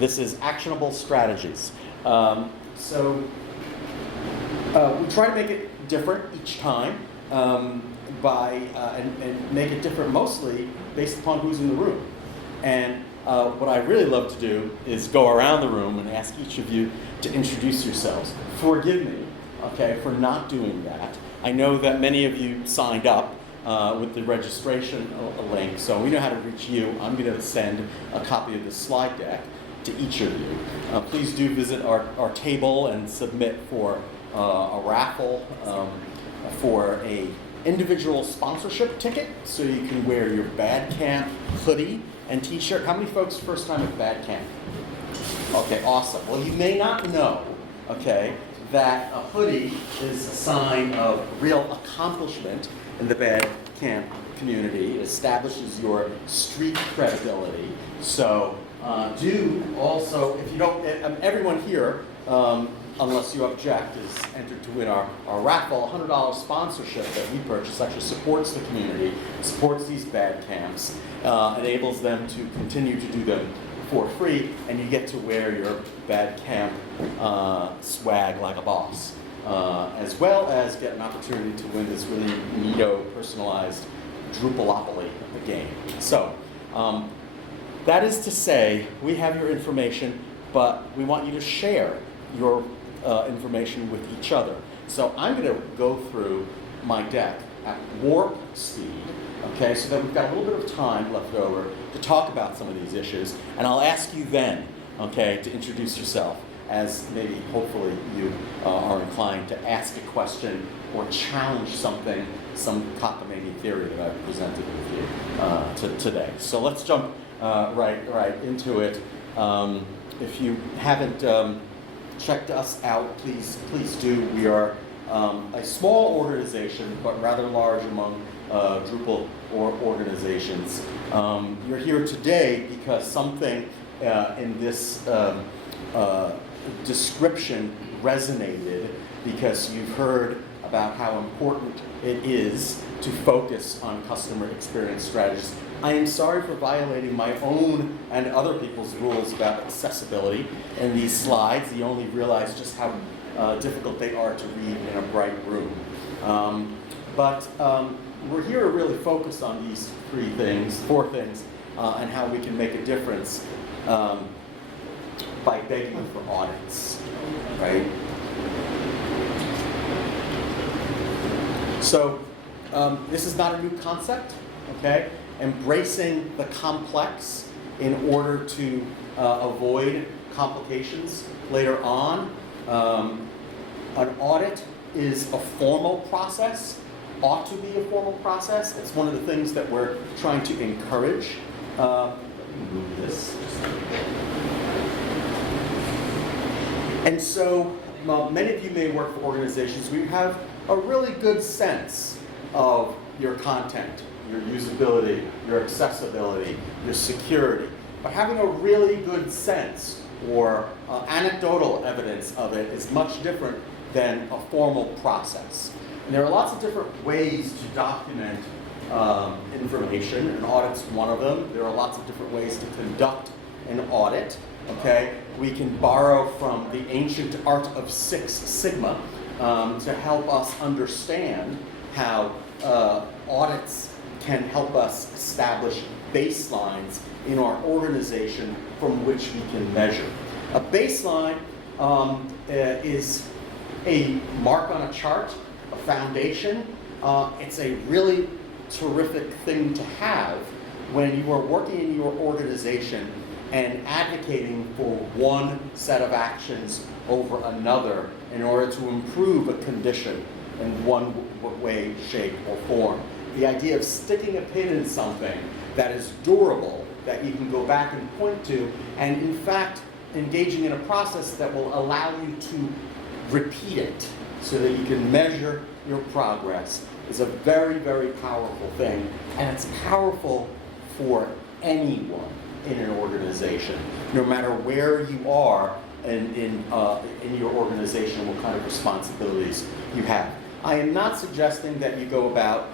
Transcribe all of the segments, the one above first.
This is Actionable Strategies. So we try to make it different each time and make it different mostly based upon who's in the room. And what I really love to do is go around the room and ask each of you to introduce yourselves. Forgive me, okay, for not doing that. I know that many of you signed up with the registration link, so we know how to reach you. I'm going to send a copy of the slide deck to each of you. Please do visit our table and submit for a raffle for a individual sponsorship ticket, so you can wear your Bad Camp hoodie and t-shirt. How many folks first time at Bad Camp? Okay, awesome. Well, you may not know, okay, that a hoodie is a sign of real accomplishment in the Bad Camp community. It establishes your street credibility. So do also, if you don't, everyone here, unless you object, is entered to win our raffle. $100 sponsorship that we purchase actually supports the community, supports these bad camps, enables them to continue to do them for free, and you get to wear your bad camp swag like a boss, as well as get an opportunity to win this really neato, personalized Drupalopoly game. So that is to say, we have your information, but we want you to share your information with each other. So I'm going to go through my deck at warp speed, okay, so that we've got a little bit of time left over to talk about some of these issues, and I'll ask you then, okay, to introduce yourself, as maybe hopefully you are inclined to ask a question or challenge something, some cockamamie theory that I've presented with you today. So let's jump right into it. If you haven't checked us out, please do. We are a small organization, but rather large among Drupal organizations. You're here today because something in this description resonated, because you've heard about how important it is to focus on customer experience strategies. I am sorry for violating my own and other people's rules about accessibility in these slides. You only realize just how difficult they are to read in a bright room. But we're here to really focus on these four things, and how we can make a difference by begging for audits, right? So this is not a new concept, okay? Embracing the complex in order to avoid complications later on. An audit is a formal process, ought to be a formal process. It's one of the things that we're trying to encourage. Let me move this. And so many of you may work for organizations where you have a really good sense of your content, your usability, your accessibility, your security. But having a really good sense or anecdotal evidence of it is much different than a formal process. And there are lots of different ways to document information. An audit's one of them. There are lots of different ways to conduct an audit. Okay, we can borrow from the ancient art of Six Sigma to help us understand how audits can help us establish baselines in our organization from which we can measure. A baseline is a mark on a chart, a foundation. It's a really terrific thing to have when you are working in your organization and advocating for one set of actions over another in order to improve a condition in one way, shape, or form. The idea of sticking a pin in something that is durable, that you can go back and point to, and in fact engaging in a process that will allow you to repeat it so that you can measure your progress is a very, very powerful thing, and it's powerful for anyone in an organization, no matter where you are in your organization, what kind of responsibilities you have. I am not suggesting that you go about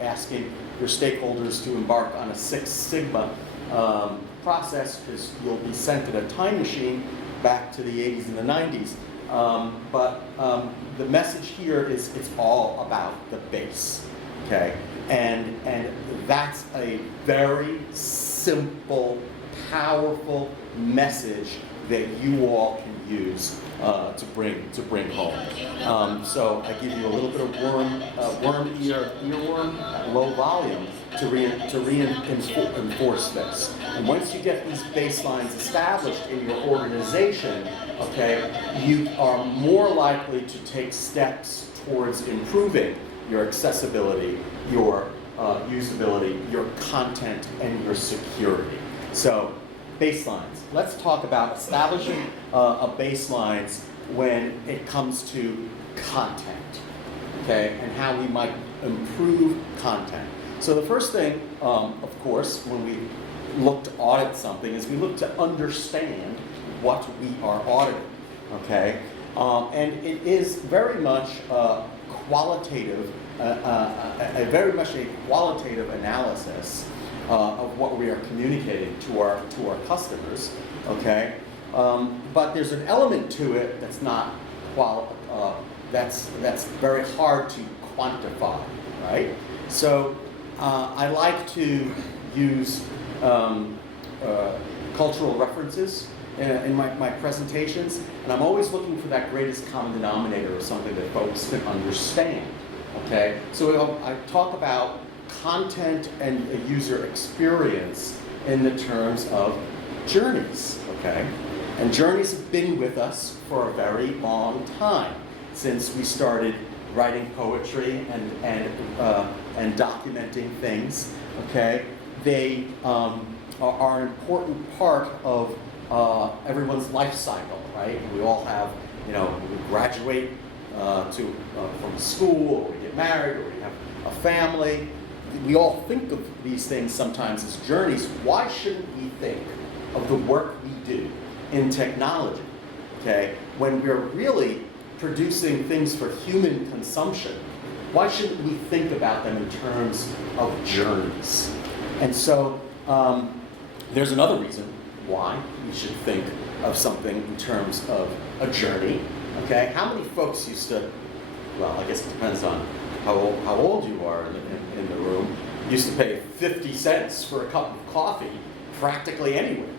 asking your stakeholders to embark on a Six Sigma process, because you'll be sent in a time machine back to the 80s and the 90s. But the message here is it's all about the base, okay? And that's a very simple, powerful message that you all can use to bring home. So I give you a little bit of earworm at low volume to reinforce this. And once you get these baselines established in your organization, okay, you are more likely to take steps towards improving your accessibility, your usability, your content, and your security. So, baselines. Let's talk about establishing a baselines when it comes to content, okay, and how we might improve content. So the first thing, of course, when we look to audit something is we look to understand what we are auditing, okay? And it is very much qualitative, very much a qualitative analysis of what we are communicating to our customers, okay? But there's an element to it that's not that's very hard to quantify, right? So I like to use cultural references in my presentations, and I'm always looking for that greatest common denominator, or something that folks can understand, okay? So I talk about content and a user experience in the terms of journeys, okay? And journeys have been with us for a very long time, since we started writing poetry and documenting things, okay? They are an important part of everyone's life cycle, right? We all have, we graduate from school, or we get married, or we have a family. We all think of these things sometimes as journeys. Why shouldn't we think of the work we do in technology, okay, when we're really producing things for human consumption? Why shouldn't we think about them in terms of journeys? And so there's another reason why we should think of something in terms of a journey, okay? How many folks used to, well, I guess it depends on how old you are in the room, used to pay 50 cents for a cup of coffee practically anywhere,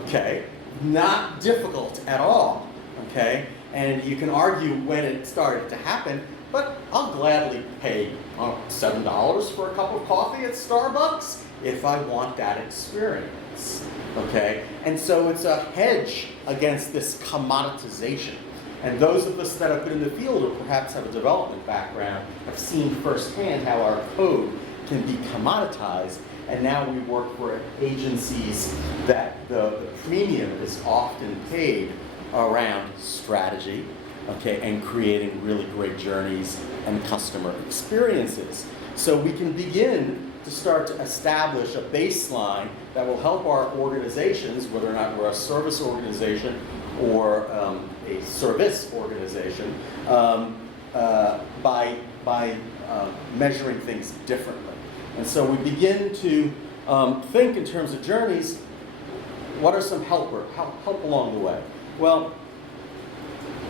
okay? Not difficult at all, okay? And you can argue when it started to happen, but I'll gladly pay $7 for a cup of coffee at Starbucks if I want that experience, okay? And so it's a hedge against this commoditization. And those of us that have been in the field, or perhaps have a development background, have seen firsthand how our code can be commoditized. And now we work for agencies that the premium is often paid around strategy, okay, and creating really great journeys and customer experiences. So we can begin to start to establish a baseline that will help our organizations, whether or not we're a service organization or a service organization, by measuring things differently. And so we begin to think in terms of journeys. What are some help along the way? Well,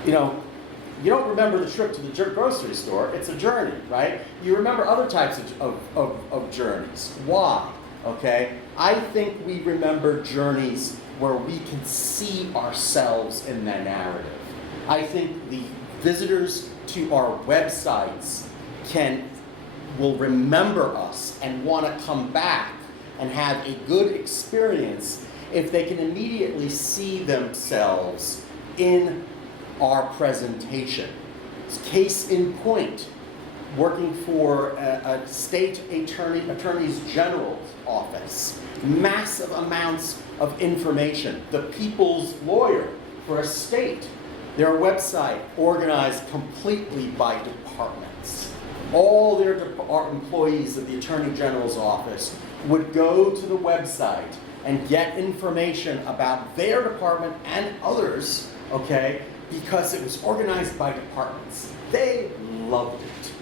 you don't remember the trip to the grocery store. It's a journey, right? You remember other types of journeys. Why? Okay? I think we remember journeys where we can see ourselves in that narrative. I think the visitors to our websites will remember us and want to come back and have a good experience if they can immediately see themselves in our presentation. Case in point, working for a state attorney's general's office, massive amounts of information. The people's lawyer for a state, their website organized completely by departments. All their employees of the Attorney General's office would go to the website and get information about their department and others, okay, because it was organized by departments. They loved it.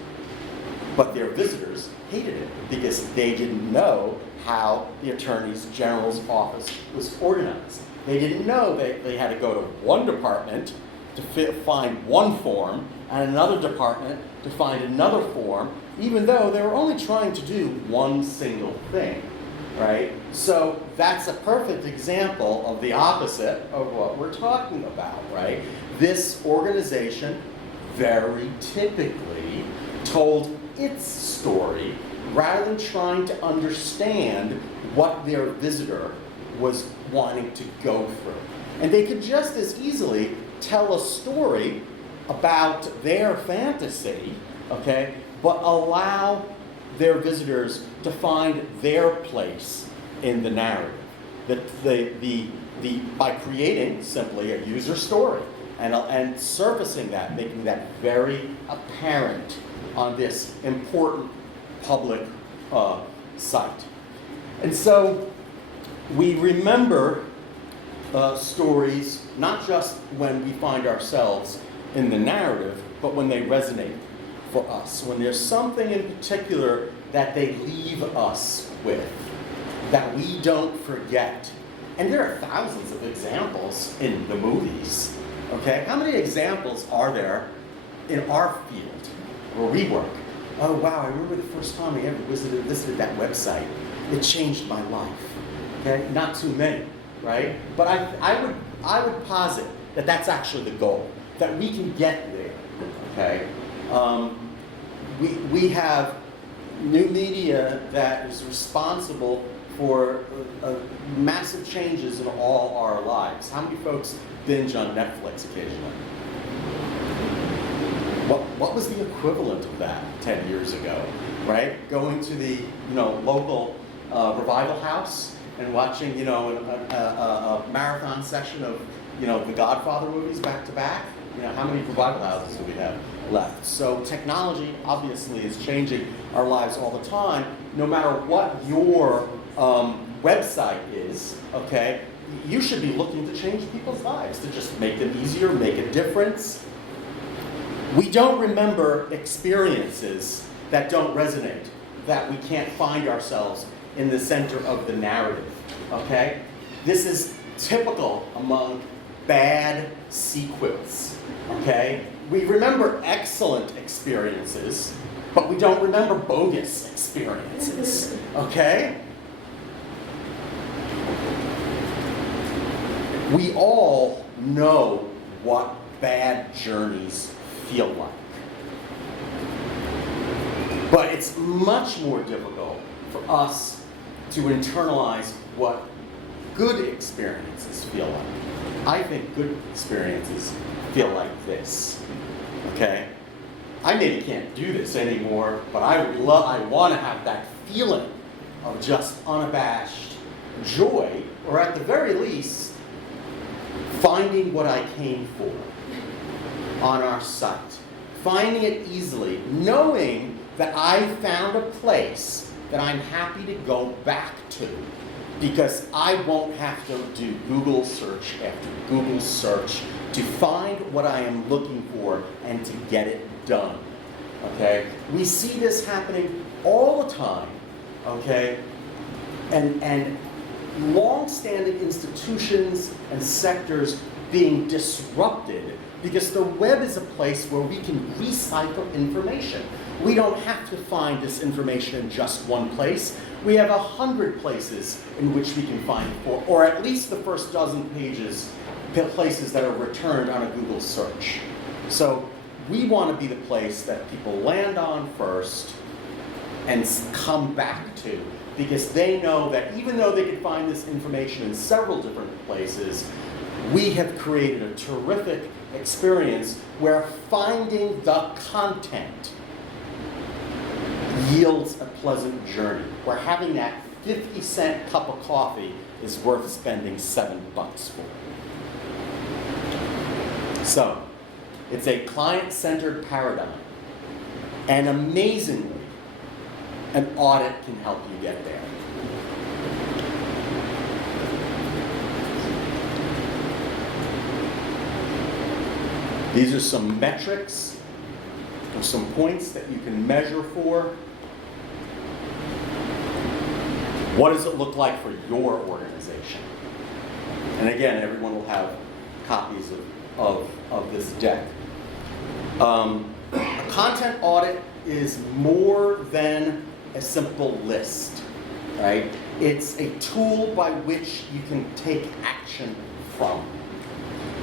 But their visitors hated it because they didn't know how the Attorney General's office was organized. They didn't know they had to go to one department to find one form and another department to find another form, even though they were only trying to do one single thing, right? So that's a perfect example of the opposite of what we're talking about, right? This organization very typically told its story rather than trying to understand what their visitor was wanting to go through. And they could just as easily tell a story about their fantasy, okay, but allow their visitors to find their place in the narrative. By creating simply a user story and surfacing that, making that very apparent on this important public site. And so we remember stories not just when we find ourselves in the narrative, but when they resonate for us, when there's something in particular that they leave us with, that we don't forget. And there are thousands of examples in the movies, okay? How many examples are there in our field where we work? Oh wow, I remember the first time I ever visited that website. It changed my life, okay? Not too many, right? But I would posit that that's actually the goal, that we can get there, okay? We have new media that is responsible for massive changes in all our lives. How many folks binge on Netflix occasionally? What was the equivalent of that 10 years ago, right? Going to the local revival house and watching a marathon session of the Godfather movies back to back. How many revival houses do we have left? So technology obviously is changing our lives all the time. No matter what your website is, okay, you should be looking to change people's lives, to just make them easier, make a difference. We don't remember experiences that don't resonate, that we can't find ourselves in the center of the narrative, okay? This is typical among bad sequels, okay? We remember excellent experiences, but we don't remember bogus experiences, okay? We all know what bad journeys feel like. But it's much more difficult for us to internalize what good experiences feel like. I think good experiences feel like this, okay? I maybe can't do this anymore, but I want to have that feeling of just unabashed joy, or at the very least, finding what I came for on our site. Finding it easily, knowing that I found a place that I'm happy to go back to, because I won't have to do Google search after Google search to find what I am looking for and to get it done, okay? We see this happening all the time, okay? And long-standing institutions and sectors being disrupted because the web is a place where we can recycle information. We don't have to find this information in just one place. We have 100 places in which we can find it for, or at least the first dozen places that are returned on a Google search. So we want to be the place that people land on first and come back to, because they know that even though they could find this information in several different places, we have created a terrific experience where finding the content yields a pleasant journey, where having that 50-cent cup of coffee is worth spending $7 for. So, it's a client-centered paradigm, and amazingly, an audit can help you get there. These are some metrics or some points that you can measure for. What does it look like for your organization? And again, everyone will have copies of this deck. A content audit is more than a simple list, right? It's a tool by which you can take action from.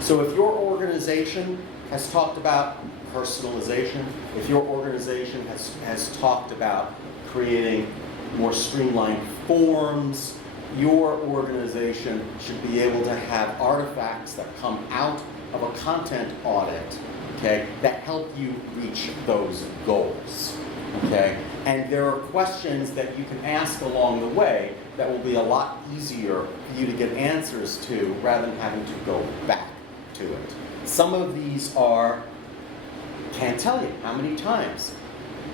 So if your organization has talked about personalization, if your organization has talked about creating more streamlined forms, your organization should be able to have artifacts that come out of a content audit, okay, that help you reach those goals, okay? And there are questions that you can ask along the way that will be a lot easier for you to get answers to rather than having to go back to it. Some of these are, can't tell you how many times.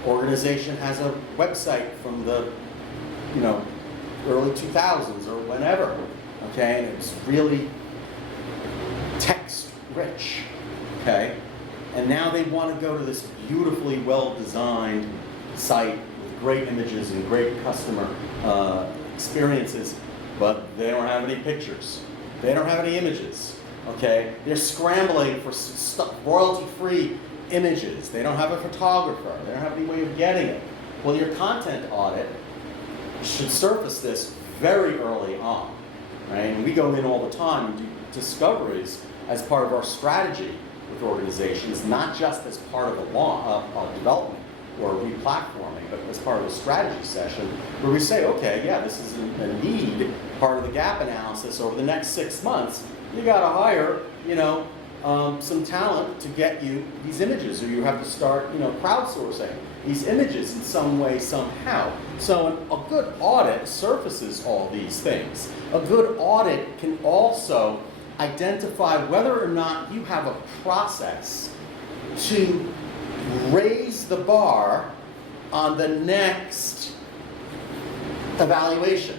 Organization has a website from the, early 2000s or whenever, okay, and it's really text rich, okay? And now they want to go to this beautifully well-designed site with great images and great customer experiences, but they don't have any pictures. They don't have any images, okay? They're scrambling for royalty-free images. They don't have a photographer. They don't have any way of getting it. Well, your content audit should surface this very early on, right? And we go in all the time and do discoveries as part of our strategy with organizations, not just as part of a development or replatforming, but as part of a strategy session where we say, okay, yeah, this is a need, part of the gap analysis over the next 6 months. You got to hire, some talent to get you these images, or you have to start, crowdsourcing these images in some way, somehow. So a good audit surfaces all these things. A good audit can also identify whether or not you have a process to raise the bar on the next evaluation.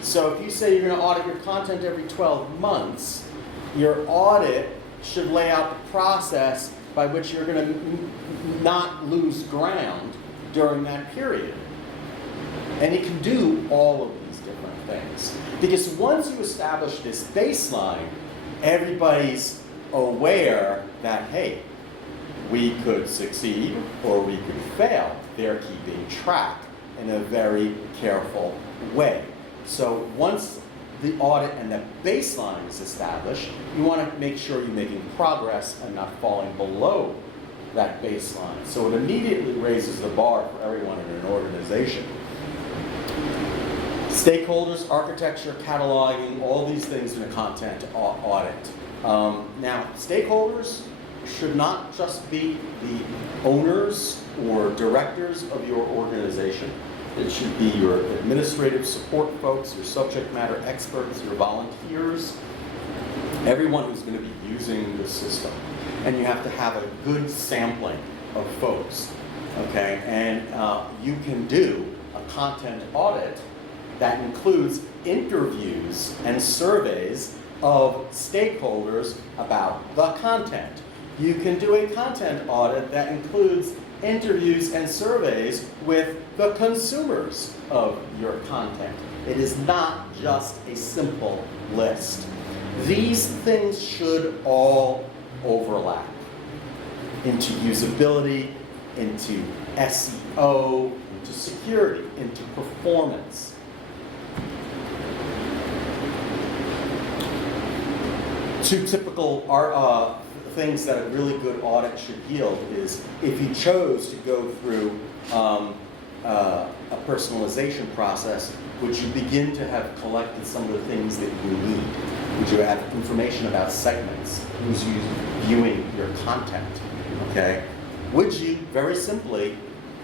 So if you say you're going to audit your content every 12 months, your audit should lay out the process by which you're going to not lose ground during that period. And it can do all of these different things. Because once you establish this baseline, everybody's aware that, hey, we could succeed or we could fail. They're keeping track in a very careful way. So once the audit and the baseline is established, you want to make sure you're making progress and not falling below that baseline. So it immediately raises the bar for everyone in an organization. Stakeholders, architecture, cataloging, all these things in a content audit. Now, stakeholders should not just be the owners or directors of your organization. It should be your administrative support folks, your subject matter experts, your volunteers, everyone who's going to be using the system. And you have to have a good sampling of folks, okay? And you can do a content audit that includes interviews and surveys of stakeholders about the content. You can do a content audit that includes interviews and surveys with the consumers of your content. It is not just a simple list. These things should all overlap into usability, into SEO, into security, into performance. Two typical things that a really good audit should yield is if you chose to go through a personalization process, would you begin to have collected some of the things that you need? Would you have information about segments? Who's viewing your content? Okay? Would you, very simply,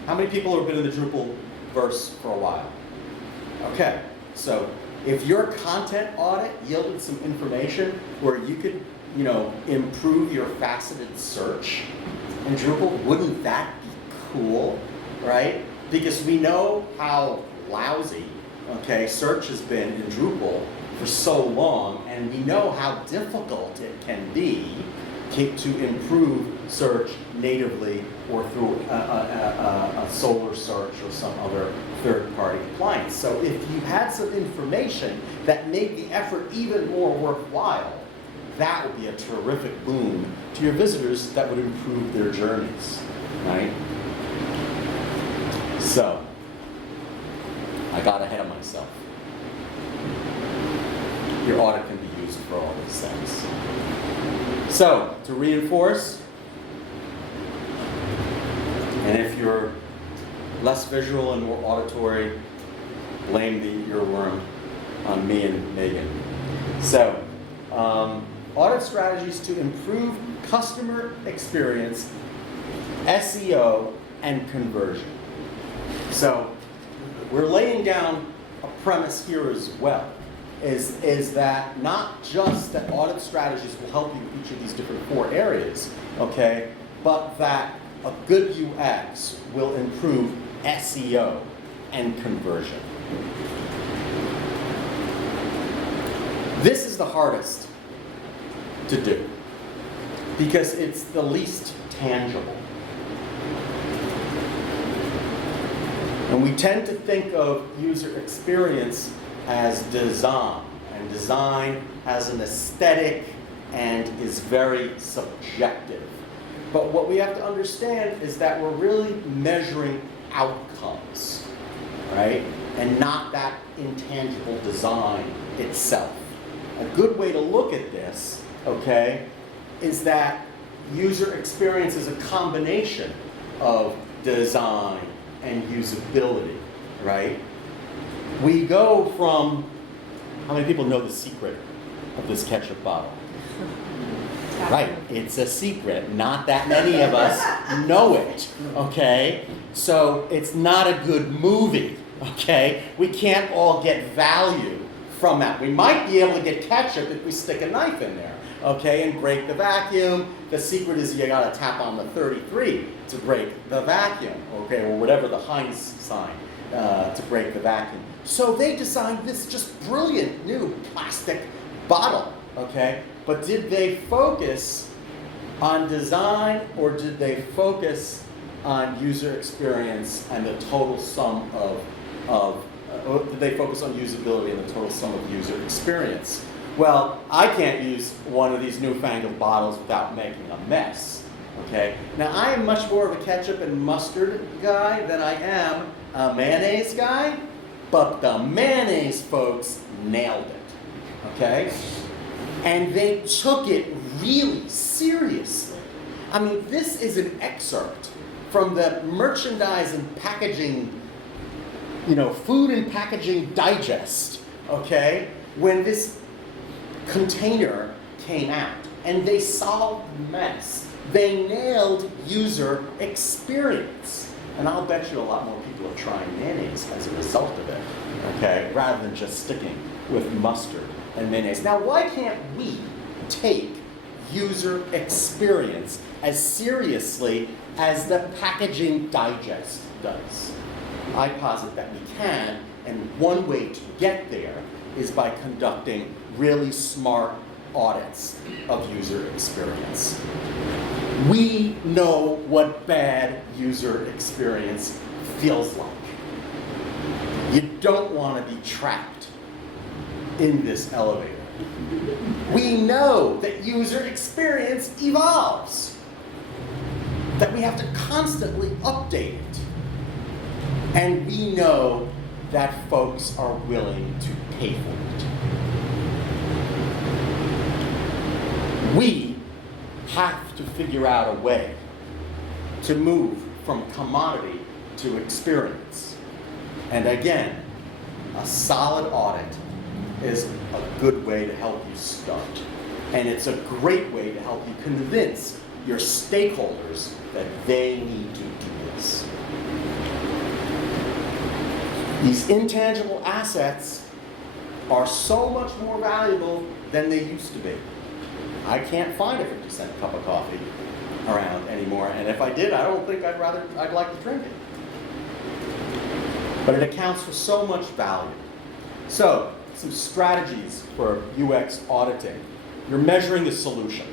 how many people have been in the Drupal verse for a while? Okay, so if your content audit yielded some information where you could improve your faceted search in Drupal, wouldn't that be cool, right? Because we know how lousy, okay, search has been in Drupal for so long, and we know how difficult it can be to improve search natively or through a Solar Search or some other third-party appliance. So if you had some information that made the effort even more worthwhile, that would be a terrific boon to your visitors that would improve their journeys, right? So, I got ahead of myself. Your audit can be used for all these things. So, to reinforce, and if you're less visual and more auditory, blame the earworm on me and Megan. So, audit strategies to improve customer experience, SEO, and conversion. So, we're laying down a premise here as well, is that not just that audit strategies will help you in each of these different 4 areas, okay, but that a good UX will improve SEO and conversion. This is the hardest to do because it's the least tangible. And we tend to think of user experience as design, and design has an aesthetic and is very subjective. But what we have to understand is that we're really measuring outcomes, right? And not that intangible design itself. A good way to look at this, okay, is that user experience is a combination of design and usability, right? We go from, how many people know the secret of this ketchup bottle? Right, it's a secret. Not that many of us know it, okay? So it's not a good movie, okay? We can't all get value from that. We might be able to get ketchup if we stick a knife in there, okay, and break the vacuum. The secret is you gotta tap on the 33 to break the vacuum, okay, or whatever the Heinz sign to break the vacuum. So they designed this just brilliant new plastic bottle, okay? But did they focus on design, or did they focus on user experience and the total sum or did they focus on usability and the total sum of user experience? Well, I can't use one of these newfangled bottles without making a mess, okay? Now, I am much more of a ketchup and mustard guy than I am a mayonnaise guy, but the mayonnaise folks nailed it, okay? And they took it really seriously. I mean, this is an excerpt from the Merchandise and Packaging, Food and Packaging Digest, okay? When this container came out, and they solved the mess. They nailed user experience. And I'll bet you a lot more people are trying mayonnaise as a result of it, okay? Rather than just sticking with mustard and mayonnaise. Now, why can't we take user experience as seriously as the Packaging Digest does? I posit that we can, and one way to get there is by conducting really smart audits of user experience. We know what bad user experience feels like. You don't want to be trapped in this elevator. We know that user experience evolves, that we have to constantly update it. And we know that folks are willing to pay for it. We have to figure out a way to move from commodity to experience. And again, a solid audit is a good way to help you start. And it's a great way to help you convince your stakeholders that they need to do this. These intangible assets are so much more valuable than they used to be. I can't find a 50-cent cup of coffee around anymore, and if I did, I don't think I'd like to drink it. But it accounts for so much value. So, some strategies for UX auditing. You're measuring the solution.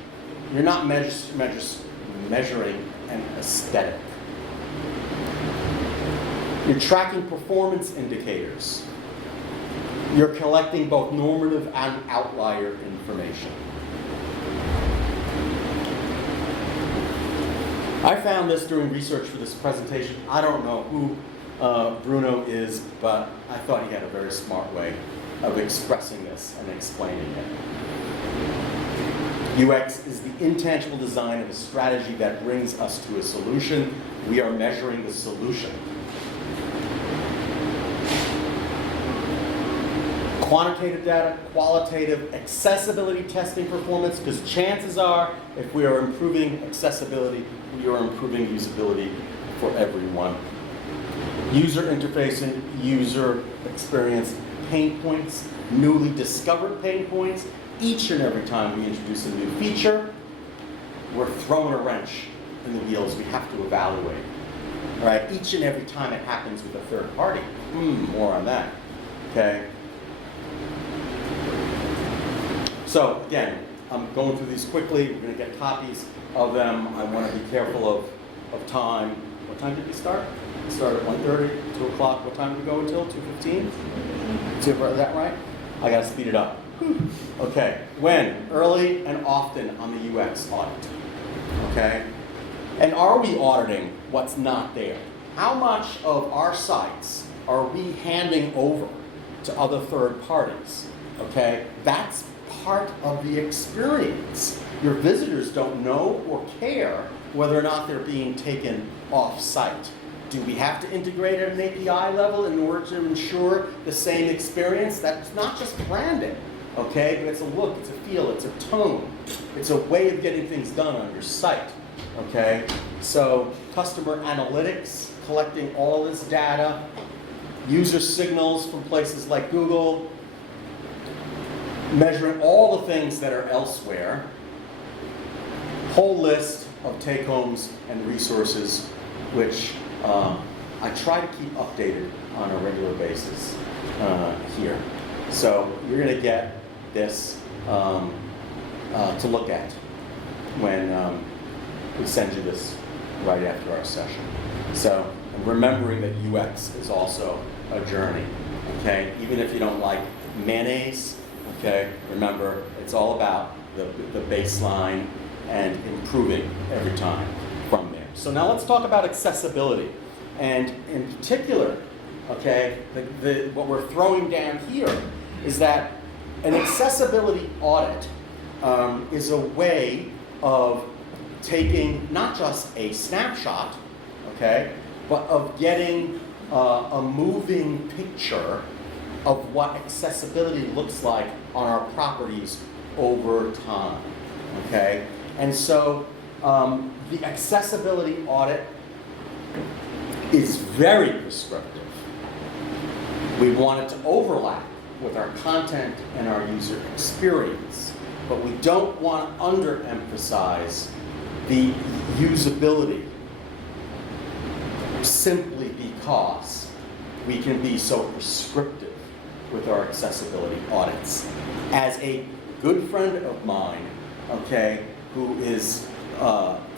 you're not measuring an aesthetic. You're tracking performance indicators. You're collecting both normative and outlier information. I found this during research for this presentation. I don't know who Bruno is, but I thought he had a very smart way of expressing this and explaining it. UX is the intangible design of a strategy that brings us to a solution. We are measuring the solution. Quantitative data, qualitative, accessibility testing performance, because chances are, if we are improving accessibility, we are improving usability for everyone. User interfacing, user experience, pain points, newly discovered pain points. Each and every time we introduce a new feature, we're throwing a wrench in the wheels we have to evaluate. All right? Each and every time it happens with a third party. More on that. Okay? So again, I'm going through these quickly. We're going to get copies of them. I want to be careful of time. What time did we start? We started at 1:30, 2 o'clock. What time did we go until? 2:15? Is that right? I got to speed it up. Okay. When? Early and often on the UX audit. Okay? And are we auditing what's not there? How much of our sites are we handing over to other third parties? Okay? That's part of the experience. Your visitors don't know or care whether or not they're being taken off-site. Do we have to integrate at an API level in order to ensure the same experience? That's not just branding, okay? But it's a look, it's a feel, it's a tone. It's a way of getting things done on your site, okay? So customer analytics, collecting all this data, user signals from places like Google, measuring all the things that are elsewhere, whole list of take-homes and resources, which I try to keep updated on a regular basis here. So you're going to get this to look at when we send you this right after our session. So remembering that UX is also a journey, okay? Even if you don't like mayonnaise, okay, remember, it's all about the baseline and improving every time from there. So now let's talk about accessibility. And in particular, okay, what we're throwing down here is that an accessibility audit is a way of taking not just a snapshot, okay, but of getting a moving picture of what accessibility looks like on our properties over time, okay? And so the accessibility audit is very prescriptive. We want it to overlap with our content and our user experience, but we don't want to underemphasize the usability simply because we can be so prescriptive with our accessibility audits. As a good friend of mine, okay, who is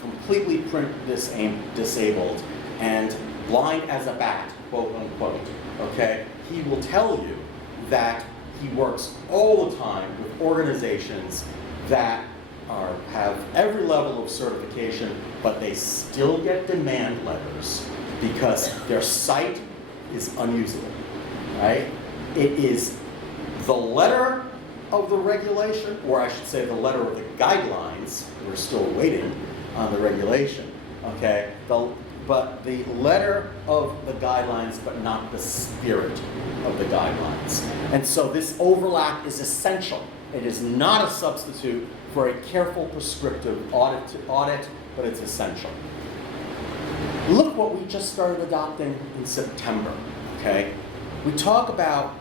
completely print disabled and blind as a bat, quote unquote, okay, he will tell you that he works all the time with organizations that have every level of certification, but they still get demand letters because their site is unusable, right? It is the letter of the regulation, or I should say the letter of the guidelines. We're still waiting on the regulation, okay? But the letter of the guidelines, but not the spirit of the guidelines. And so this overlap is essential. It is not a substitute for a careful prescriptive audit, but it's essential. Look what we just started adopting in September, okay? We talk about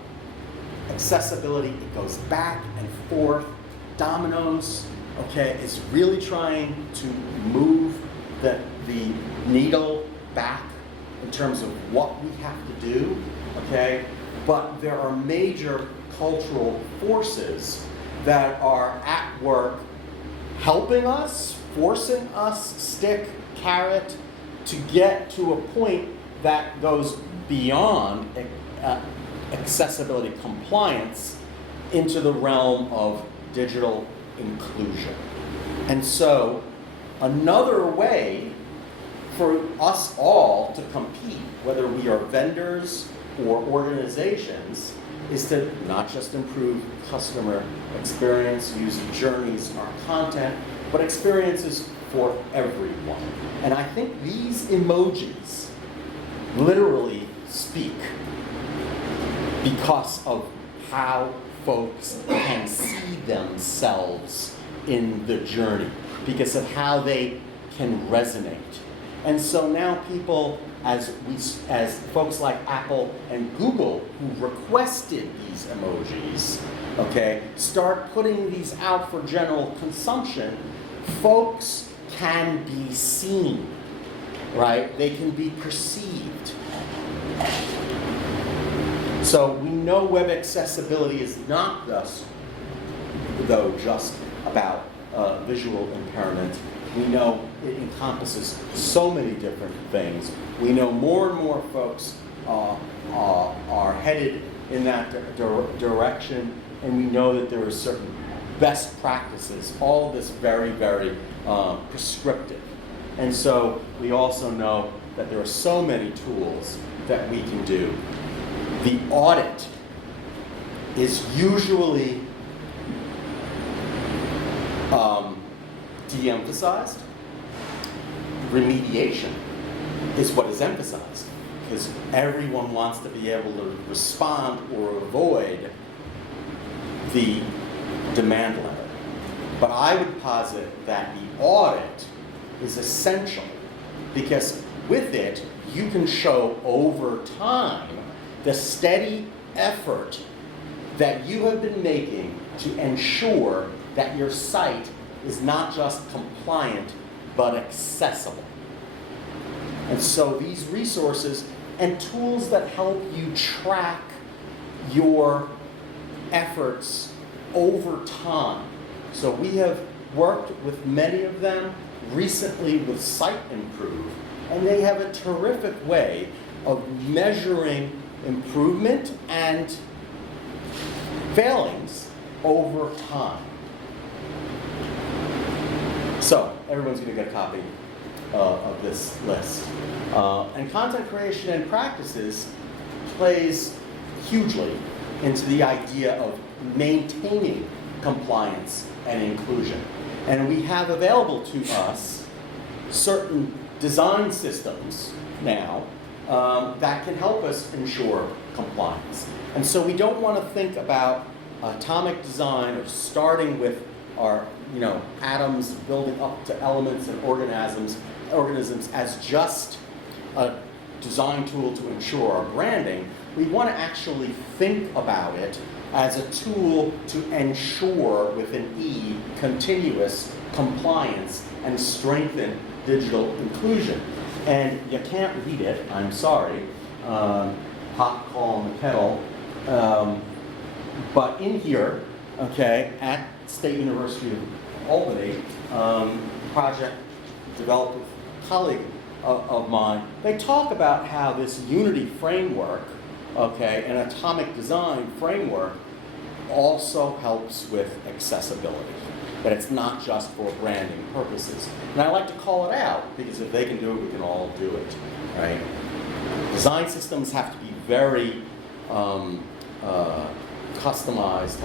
accessibility, it goes back and forth. Domino's, okay, is really trying to move the needle back in terms of what we have to do, okay? But there are major cultural forces that are at work helping us, forcing us, stick, carrot, to get to a point that goes beyond accessibility compliance into the realm of digital inclusion. And so another way for us all to compete, whether we are vendors or organizations, is to not just improve customer experience, user journeys, our content, but experiences for everyone. And I think these emojis literally speak because of how folks can see themselves in the journey, because of how they can resonate. And so now people, as folks like Apple and Google, who requested these emojis, okay, start putting these out for general consumption, folks can be seen, right? They can be perceived. So we know web accessibility is not just about visual impairment. We know it encompasses so many different things. We know more and more folks are headed in that direction, and we know that there are certain best practices. All this very, very prescriptive. And so we also know that there are so many tools that we can do. The audit is usually de-emphasized. Remediation is what is emphasized, because everyone wants to be able to respond or avoid the demand letter. But I would posit that the audit is essential, because with it, you can show over time the steady effort that you have been making to ensure that your site is not just compliant, but accessible. And so these resources and tools that help you track your efforts over time. So we have worked with many of them recently with Site Improve, and they have a terrific way of measuring improvement and failings over time. So everyone's going to get a copy of this list. And content creation and practices plays hugely into the idea of maintaining compliance and inclusion. And we have available to us certain design systems now that can help us ensure compliance. And so we don't want to think about atomic design or starting with our atoms building up to elements and organisms as just a design tool to ensure our branding. We want to actually think about it as a tool to ensure, with an E, continuous compliance and strengthen digital inclusion. And you can't read it, I'm sorry, hot calling the kettle, but in here, okay, at State University of Albany, project developed with a colleague of mine, they talk about how this Unity framework, okay, an atomic design framework, also helps with accessibility. That it's not just for branding purposes. And I like to call it out, because if they can do it, we can all do it, right? Design systems have to be very customized,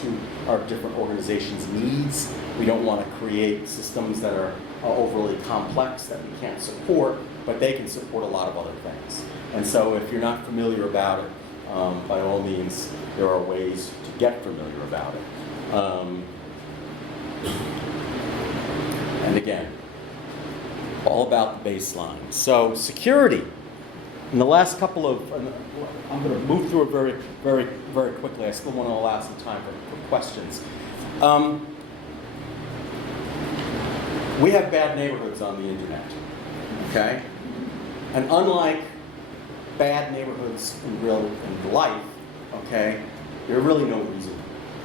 to our different organizations' needs. We don't want to create systems that are overly complex that we can't support, but they can support a lot of other things. And so if you're not familiar about it, by all means, there are ways to get familiar about it. And again, all about the baseline. So security. In the last couple of, I'm going to move through it very, very, very quickly. I still want to allow some time for questions. We have bad neighborhoods on the internet, okay? And unlike bad neighborhoods in real life, okay, there's really no reason.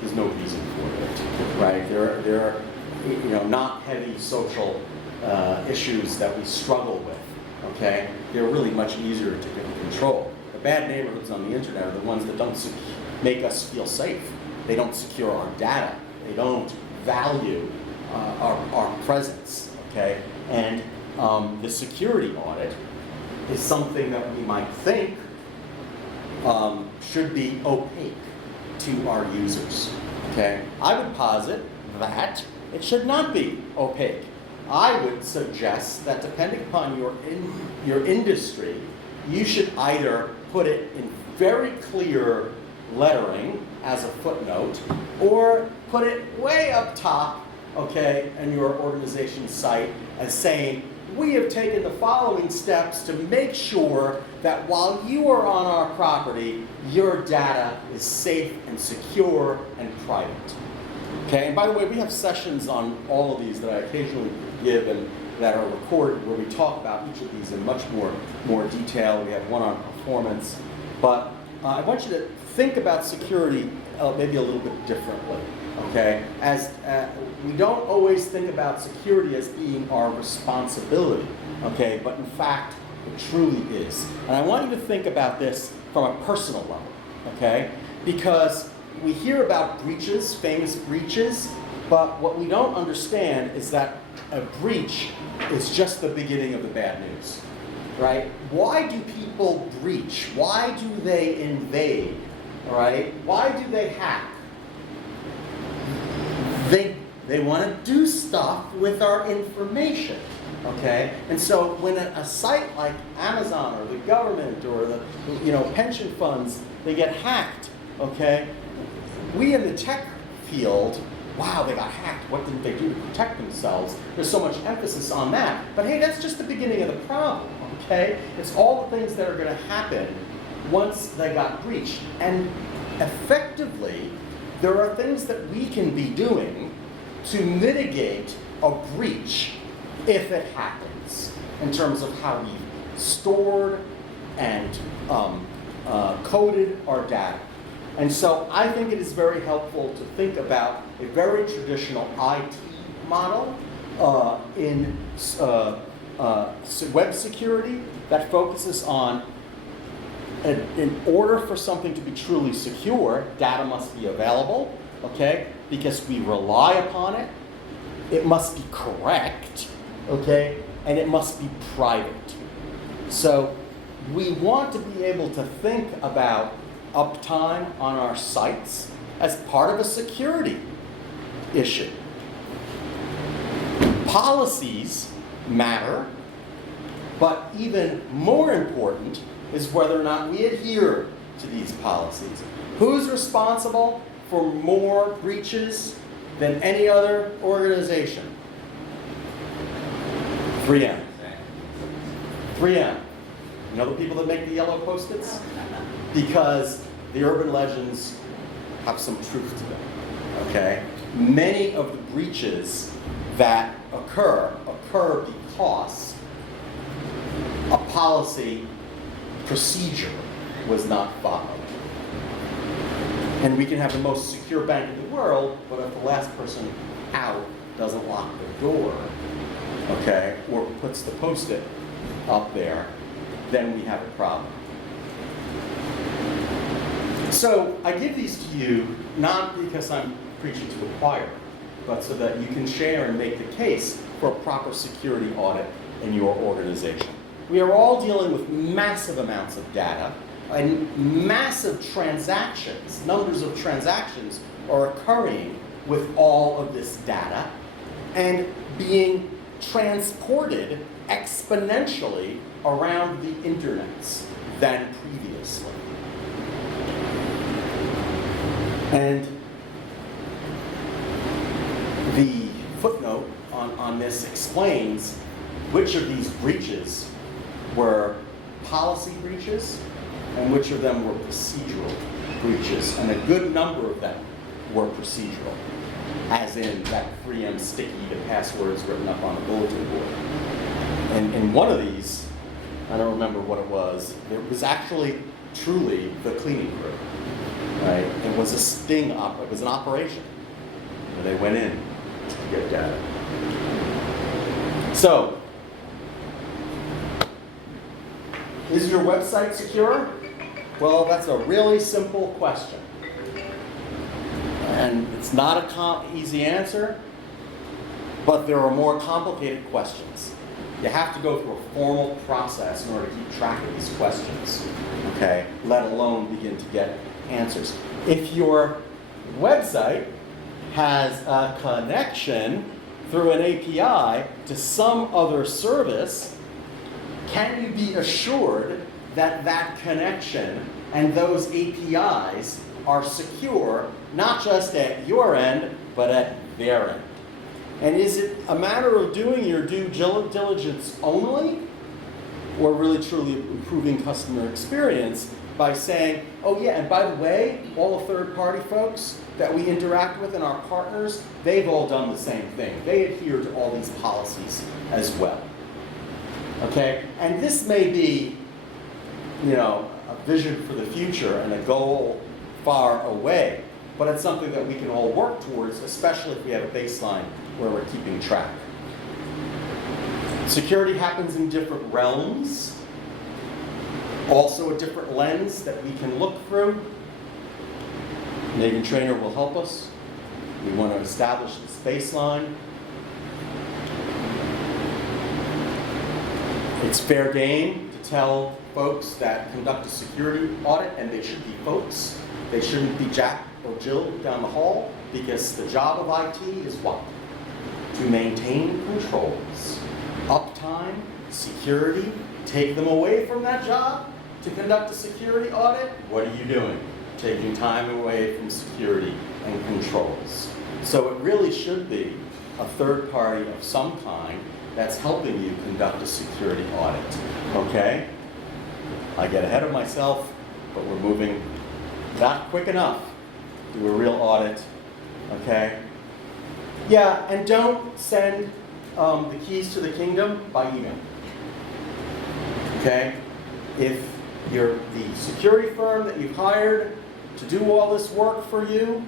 There's no reason for it, right? not heavy social issues that we struggle with, okay? They're really much easier to control. The bad neighborhoods on the internet are the ones that don't make us feel safe. They don't secure our data. They don't value our presence, okay? And the security audit is something that we might think should be opaque to our users, okay? I would posit that it should not be opaque. I would suggest that depending upon your industry, you should either put it in very clear lettering as a footnote, or put it way up top, okay, in your organization's site as saying, we have taken the following steps to make sure that while you are on our property, your data is safe and secure and private. Okay, and by the way, we have sessions on all of these that I occasionally give and that are recorded where we talk about each of these in much more detail. We have one on performance. But I want you to think about security maybe a little bit differently. Okay, as we don't always think about security as being our responsibility, okay, but in fact, it truly is. And I want you to think about this from a personal level, okay, because we hear about breaches, famous breaches, but what we don't understand is that a breach is just the beginning of the bad news, right? Why do people breach? Why do they invade, right? Why do they hack? They want to do stuff with our information, okay? And so when a site like Amazon or the government or the pension funds, they get hacked, okay? We in the tech field, wow, they got hacked. What did they do to protect themselves? There's so much emphasis on that. But hey, that's just the beginning of the problem, okay? It's all the things that are going to happen once they got breached. And effectively, there are things that we can be doing to mitigate a breach if it happens, in terms of how we've stored and coded our data. And so I think it is very helpful to think about a very traditional IT model in web security that focuses on, in order for something to be truly secure, data must be available, okay? Because we rely upon it. It must be correct, okay? And it must be private. So we want to be able to think about uptime on our sites as part of a security issue. Policies matter, but even more important is whether or not we adhere to these policies. Who's responsible for more breaches than any other organization? 3M. 3M. You know the people that make the yellow Post-its? Because the urban legends have some truth to them, okay? Many of the breaches that occur because a policy procedure was not followed. And we can have the most secure bank in the world, but if the last person out doesn't lock the door, okay, or puts the Post-it up there, then we have a problem. So I give these to you not because I'm preaching to the choir, but so that you can share and make the case for a proper security audit in your organization. We are all dealing with massive amounts of data and massive transactions. Numbers of transactions are occurring with all of this data and being transported exponentially around the internets than previously. And the footnote on this explains which of these breaches were policy breaches and which of them were procedural breaches. And a good number of them were procedural, as in that 3M sticky, the passwords written up on a bulletin board. And in one of these, I don't remember what it was actually truly the cleaning crew, right? It was a sting it was an operation where they went in to get data. So, is your website secure? Well, that's a really simple question. And it's not an easy answer, but there are more complicated questions. You have to go through a formal process in order to keep track of these questions, okay? Let alone begin to get answers. If your website has a connection through an API to some other service, can you be assured that that connection and those APIs are secure, not just at your end, but at their end? And is it a matter of doing your due diligence only, or really truly improving customer experience by saying, oh yeah, and by the way, all the third-party folks that we interact with and our partners, they've all done the same thing. They adhere to all these policies as well. Okay? And this may be, a vision for the future and a goal far away, but it's something that we can all work towards, especially if we have a baseline where we're keeping track. Security happens in different realms, also a different lens that we can look through. Megan Trainer will help us. We want to establish this baseline. It's fair game to tell folks that conduct a security audit, and they should be folks. They shouldn't be Jack or Jill down the hall, because the job of IT is what? To maintain controls, uptime, security. Take them away from that job to conduct a security audit. What are you doing? Taking time away from security and controls. So it really should be a third party of some kind that's helping you conduct a security audit. Okay? I get ahead of myself, but we're moving not quick enough to do a real audit. Okay? Yeah, and don't send the keys to the kingdom by email. Okay? If you're the security firm that you've hired to do all this work for you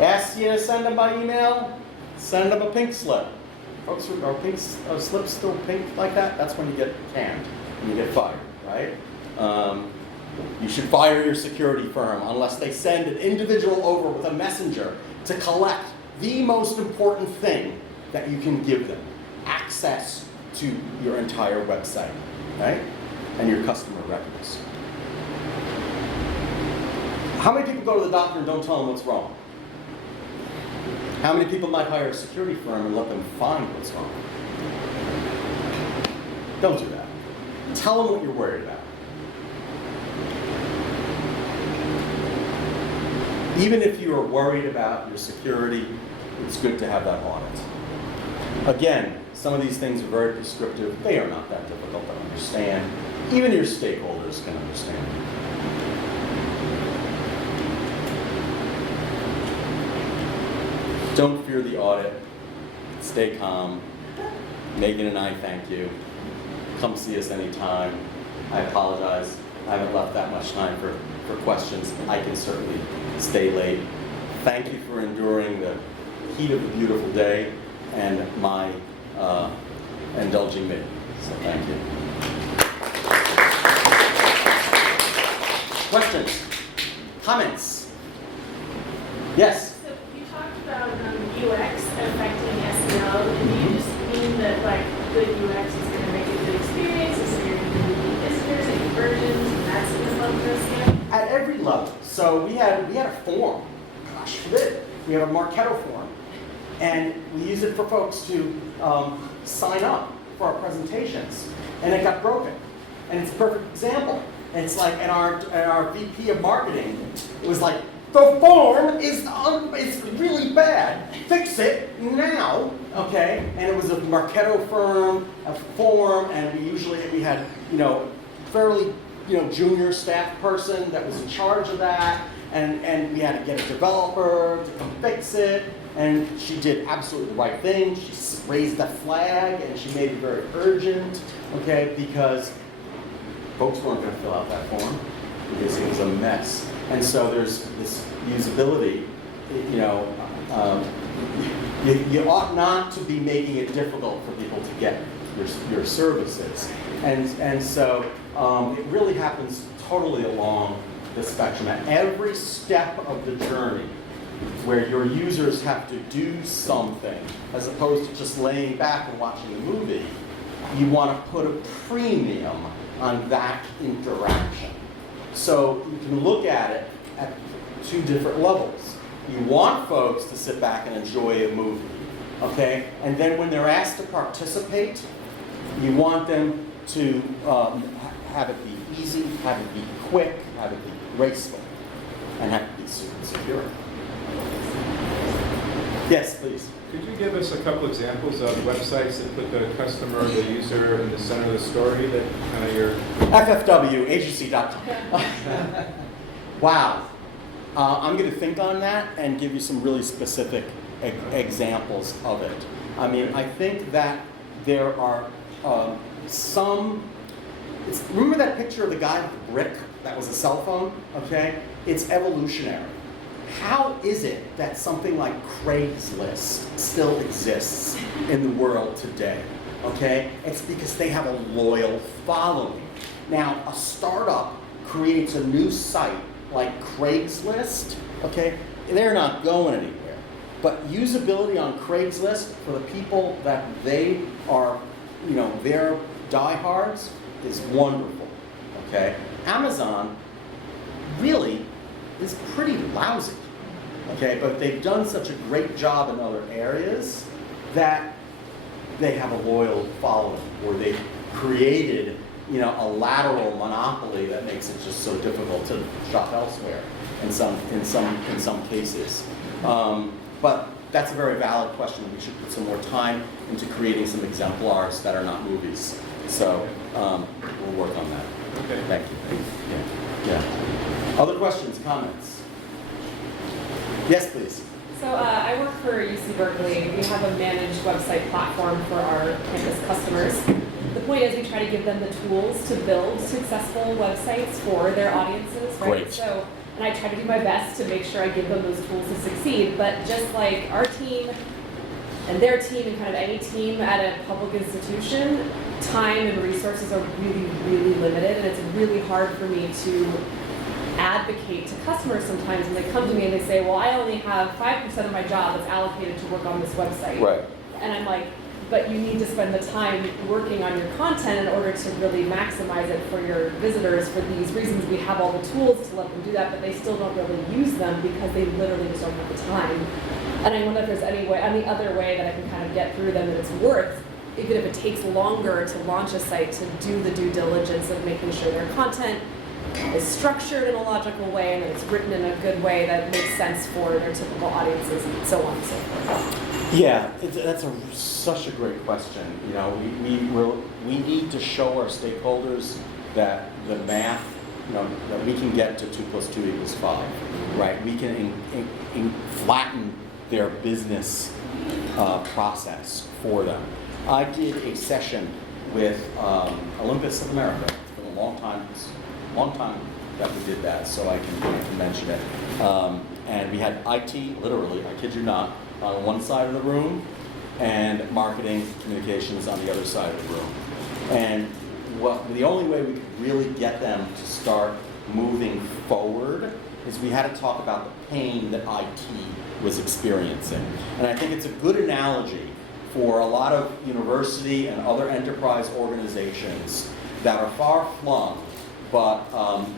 asks you to send them by email, send them a pink slip. Folks, are pink slips still pink like that? That's when you get canned, when you get fired, right? You should fire your security firm unless they send an individual over with a messenger to collect the most important thing that you can give them, access to your entire website, right? And your customer records. How many people go to the doctor and don't tell them what's wrong? How many people might hire a security firm and let them find what's wrong? Don't do that. Tell them what you're worried about. Even if you are worried about your security, it's good to have that audit. Again, some of these things are very prescriptive. They are not that difficult to understand. Even your stakeholders can understand. Don't fear the audit. Stay calm. Megan and I thank you. Come see us anytime. I apologize. I haven't left that much time for questions. I can certainly stay late. Thank you for enduring the heat of a beautiful day and my indulging me. So thank you. Questions? Comments? Yes? So you talked about UX affecting SEO, and do you just mean that like good UX is going to make a good experience? Is there going to be visitors and conversions, and that's going to help SEO? At every level. So we had a form. Gosh, we have a Marketo form, and we use it for folks to sign up for our presentations, and it got broken. And it's a perfect example. It's like, and our VP of marketing was like, the form is it's really bad. Fix it now, okay? And it was a Marketo firm, a form, and we had fairly junior staff person that was in charge of that, and we had to get a developer to come fix it. And she did absolutely the right thing. She raised the flag, and she made it very urgent, okay? Because folks weren't going to fill out that form because it was a mess. And so there's this usability, you ought not to be making it difficult for people to get your services. And so it really happens totally along the spectrum. At every step of the journey, where your users have to do something, as opposed to just laying back and watching a movie, you want to put a premium on that interaction. So you can look at it at two different levels. You want folks to sit back and enjoy a movie, okay? And then when they're asked to participate, you want them to have it be easy, have it be quick, have it be graceful, and have it be secure. Yes, please. Could you give us a couple examples of websites that put the customer, the user, in the center of the story that kind of your... FFWagency.com. Wow. I'm going to think on that and give you some really specific examples of it. I mean, I think that there are some... remember that picture of the guy with the brick that was a cell phone? Okay? It's evolutionary. How is it that something like Craigslist still exists in the world today? Okay? It's because they have a loyal following. Now, a startup creates a new site like Craigslist, okay? They're not going anywhere. But usability on Craigslist for the people that they are, their diehards is wonderful, okay? Amazon really is pretty lousy, okay? But they've done such a great job in other areas that they have a loyal following, or they've created, a lateral monopoly that makes it just so difficult to shop elsewhere in some cases. But that's a very valid question. We should put some more time into creating some exemplars that are not movies. So we'll work on that. Okay. Thank you. Yeah. Other questions, comments? Yes, please. So I work for UC Berkeley. We have a managed website platform for our campus customers. The point is we try to give them the tools to build successful websites for their audiences, right? Great. So, and I try to do my best to make sure I give them those tools to succeed. But just like our team and their team and kind of any team at a public institution, time and resources are really, really limited, and it's really hard for me to advocate to customers sometimes when they come to me and they say, well, I only have 5% of my job that's allocated to work on this website. Right. And I'm like, but you need to spend the time working on your content in order to really maximize it for your visitors. For these reasons, we have all the tools to let them do that, but they still don't really use them because they literally just don't have the time. And I wonder if there's any other way that I can kind of get through them that it's worth, even if it takes longer to launch a site, to do the due diligence of making sure their content is structured in a logical way and that it's written in a good way that makes sense for their typical audiences and so on and so forth. Yeah, that's such a great question. We need to show our stakeholders that the math, that we can get to 2 + 2 = 5, right? We can flatten their business process for them. I did a session with Olympus of America. It's been a long time that we did that, so I can mention it. And we had IT, literally, I kid you not, on one side of the room, and marketing communications on the other side of the room. And the only way we could really get them to start moving forward is we had to talk about the pain that IT was experiencing. And I think it's a good analogy for a lot of university and other enterprise organizations that are far-flung but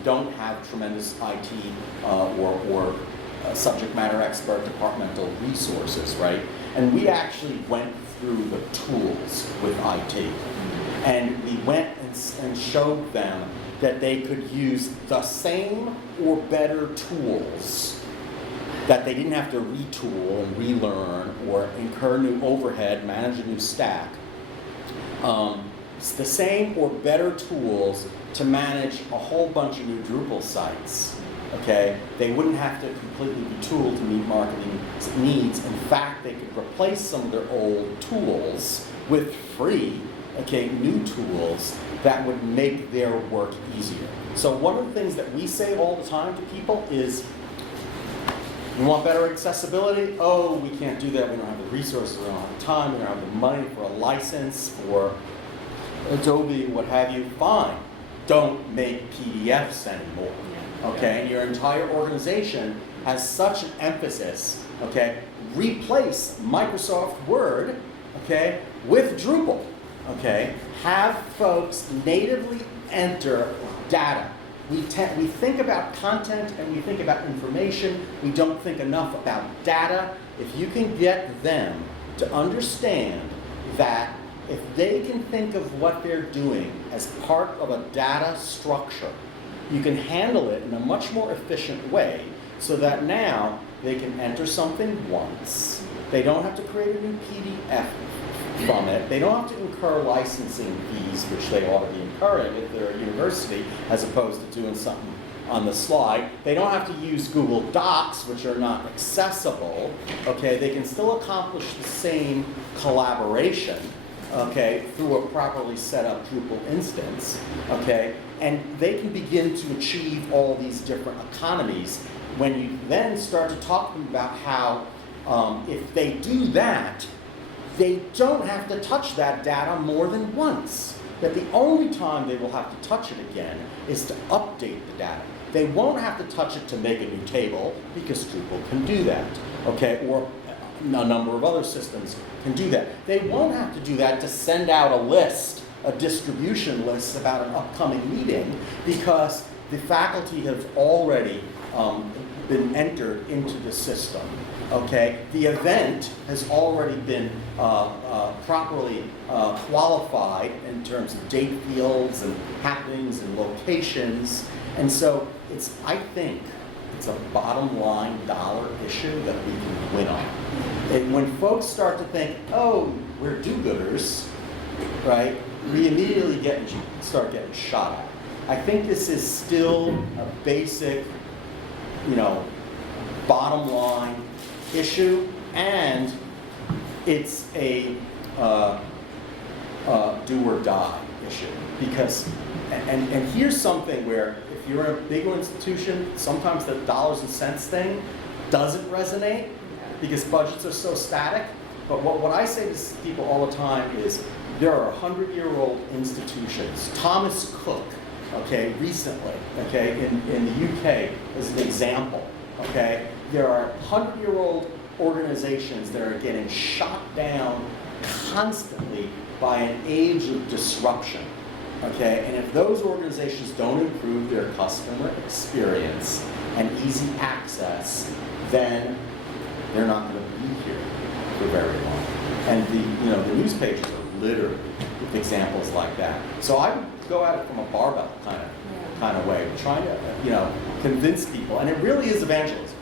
don't have tremendous IT or subject matter expert departmental resources, right? And we actually went through the tools with IT. And we went and showed them that they could use the same or better tools, that they didn't have to retool and relearn or incur new overhead, manage a new stack. It's the same or better tools to manage a whole bunch of new Drupal sites. Okay, they wouldn't have to completely retool to meet marketing needs. In fact, they could replace some of their old tools with free, new tools that would make their work easier. So one of the things that we say all the time to people is, You want better accessibility? Oh, we can't do that. We don't have the resources, we don't have the time, we don't have the money for a license, for Adobe, what have you. Fine. Don't make PDFs anymore. Okay? And your entire organization has such an emphasis, okay? Replace Microsoft Word, okay, with Drupal, okay? Have folks natively enter data. We think about content and we think about information. We don't think enough about data. If you can get them to understand that if they can think of what they're doing as part of a data structure, you can handle it in a much more efficient way so that now they can enter something once. They don't have to create a new PDF from it. They don't have to incur licensing fees, which they ought to be incurring if they're a university, as opposed to doing something on the slide. They don't have to use Google Docs, which are not accessible. Okay, they can still accomplish the same collaboration, okay, through a properly set up Drupal instance, okay, and they can begin to achieve all these different economies when you then start to talk to them about how if they do that, they don't have to touch that data more than once. That the only time they will have to touch it again is to update the data. They won't have to touch it to make a new table because Drupal can do that, okay? Or a number of other systems can do that. They won't have to do that to send out a list, a distribution list about an upcoming meeting because the faculty have already been entered into the system. Okay, the event has already been properly qualified in terms of date fields and happenings and locations, and so I think it's a bottom line dollar issue that we can win on. And when folks start to think, oh, we're do-gooders, right? We immediately start getting shot at. I think this is still a basic, bottom line issue, and it's a do or die issue. Because, and here's something where if you're in a bigger institution, sometimes the dollars and cents thing doesn't resonate because budgets are so static. But what I say to people all the time is there are 100-year-old institutions. Thomas Cook, okay, recently, okay, in the UK as an example, okay, there are 100-year-old organizations that are getting shot down constantly by an age of disruption, okay? And if those organizations don't improve their customer experience and easy access, then they're not going to be here for very long. And the news pages are littered with examples like that. So I would go at it from a barbell kind of way, trying to convince people, and it really is evangelism.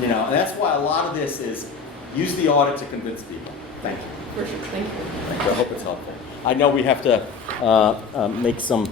And that's why a lot of this is use the audit to convince people. Thank you. Thank you. I hope it's helpful. I know we have to make some